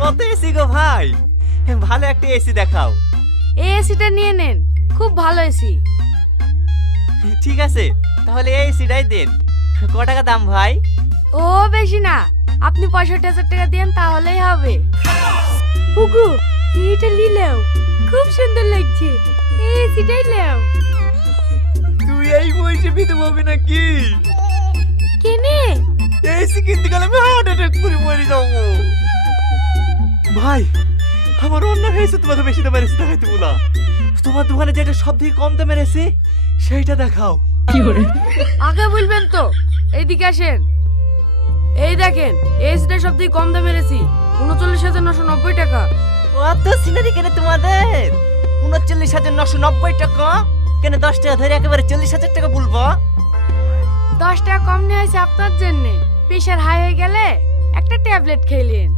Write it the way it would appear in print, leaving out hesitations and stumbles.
কত এসি গো ভাই, ভালো একটা এসি দেখাও। এই এসিটা নিয়ে নেন, খুব ভালো এসি। ঠিক আছে, তাহলে এই এসিটাই দেন। ক টাকা দাম ভাই? ও বেশি না, আপনি 65,000 টাকা দেন তাহলেই হবে। ওগো, এটা নিলেও খুব সুন্দর লাগছে, এই এসিটাই নাও। তুই এই বয়সে বিধবা হবে নাকি? কেনে? এসি কিনতে গেলে আমি হার্ট অ্যাটাক করে মরে যাবো। ভাই, আমার অন্য হয়েছে, তোমাকে বেশি দামের এসি দেখাইতে বলা। তোমার দোকানে যেটা সব থেকে কম দামের এসি সেইটা দেখাও। আগে বলবেন তো, এইদিকে আসেন। এই দেখেন, এই এসিটা সব থেকে কম দামের এসি, 39,990 টাকা। অত সিনারি কেন তোমাদের? 39,990 টাকা কেন? 10 টাকা ধরে একেবারে 40,000 টাকা বলবো। 10 টাকা কম নিয়ে হয়েছে আপনার জন্য। প্রেশার হাই হয়ে গেলে একটা ট্যাবলেট খেলেন।